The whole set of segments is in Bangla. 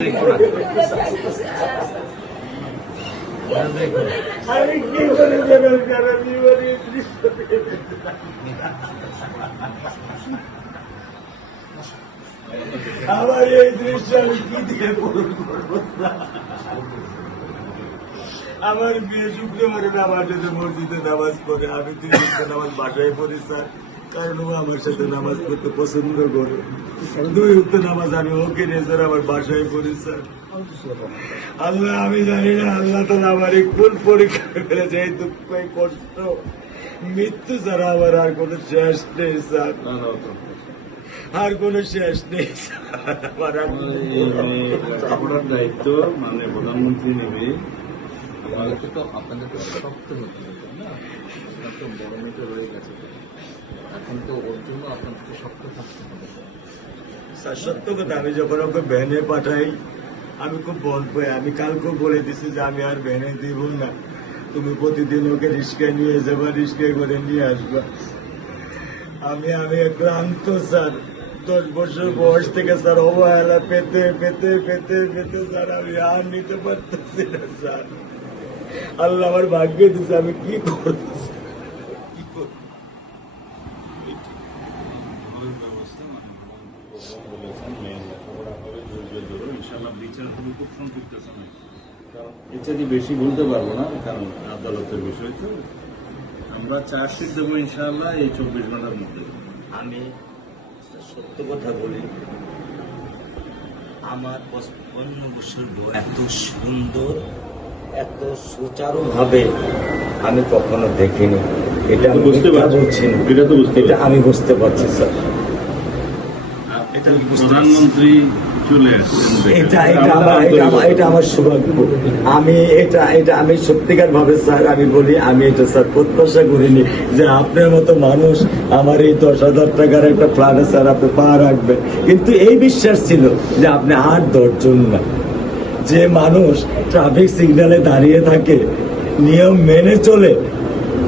আমি কি করে দেবেন যারা জীবনে দৃশ্য আমার এই দৃশ্য আমি কি দিয়ে পূরণ করবো? আমার বিয়ে শুক্রবারে আমার সাথে মসজিদে নামাজ পড়ে, আমি 3 ওয়াক্ত নামাজ বাসায় পড়ি স্যার, কারণ ও আমার সাথে নামাজ পড়তে পছন্দ করে। 2 ওয়াক্ত নামাজ আমি ওকে নিয়ে স্যার আমার বাসায় পড়ি স্যার। আল্লাহ আমি জানি না আল্লাহ তো আমার কোন পরীক্ষা ফেলেছে, এই দুঃখ এই কষ্ট মৃত্যু ছাড়া আমার আর কোনো শেষ নেই স্যার, আর কোনো শেষ নেই স্যার। আপনার দায়িত্ব মানে প্রধানমন্ত্রী নেবে, তো আপনাদেরকে শক্ত হতে হবে না, আপনার তো বড় মেয়েটা রয়ে গেছে, এখন তো ওর জন্য আপনাদেরকে শক্ত থাকতে হবে স্যার। সত্য কথা, আমি যখন ওকে ভ্যানে পাঠাই আমি খুব বল পাই। আমি কালকেও বলে দিছি যে আমি আর ভ্যানে দিব না, তুমি প্রতিদিন ওকে রিস্কায় নিয়ে যাবা, রিস্কায় করে নিয়ে আসবা। আমি ক্লান্ত স্যার, 10 বছর বয়স থেকে স্যার অবহেলা পেতে পেতে পেতে পেতে স্যার আমি আর নিতে পারতেছি না স্যার। আল্লাহ আমার ভাগ্যে দিচ্ছে, আমি কি করবো কি করবো? ইত্যাদি বেশি বলতে পারবো না, কারণ আদালতের বিষয় তো। আমরা চার্জশিট দেবো ইনশাআল্লাহ এই 24 ঘন্টার মধ্যে। আমি সত্য কথা বলি, আমার 55 বছর বয়স এত সুন্দর, এত সুচারু ভাবে আমি কখনো দেখিনি। এটা আমি বুঝতে পারছি না, এটা তো বুঝতে এটা আমি বুঝতে পারছি স্যার। এটা প্রধানমন্ত্রী চলে আসছেন, এটা আমার সৌভাগ্য। আমি সত্যিকার ভাবে স্যার আমি বলি, আমি এটা স্যার প্রত্যাশা করিনি যে আপনার মতো মানুষ আমার এই 10,000 টাকার একটা ফ্ল্যাটে স্যার আপনি পা রাখবেন, কিন্তু এই বিশ্বাস ছিল যে আপনি আর 10 জন না। যে মানুষ ট্রাফিক সিগন্যালে দাঁড়িয়ে থাকে, নিয়ম মেনে চলে,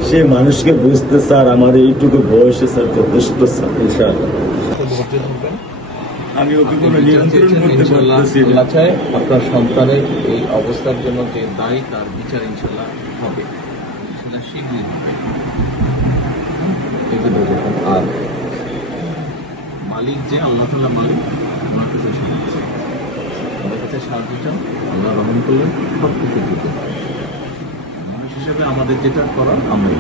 সে মানুষকে বুঝতে স্যার আমার এইটুকু বয়সে স্যার যথেষ্ট স্যার। ইনশাআল্লাহ আমি ওকে কোনো নিয়ন্ত্রণ করতে পারতেছি না। আল্লাহ চায় আপনার সন্তানের এই অবস্থার জন্য যে দায়ী, তার বিচার ইনশাল্লাহ হবে, ইনশাল্লাহ শীঘ্রই হবে। আর মালিক যে আল্লাহ তাআলা মালিক, ওনার কাছে সাহায্য চাই, ওনার কাছে সাহায্য চান, আল্লাহ রহম করলেন সব কিছু দিতে পারে। মানুষ হিসাবে আমাদের যেটা করার আমরা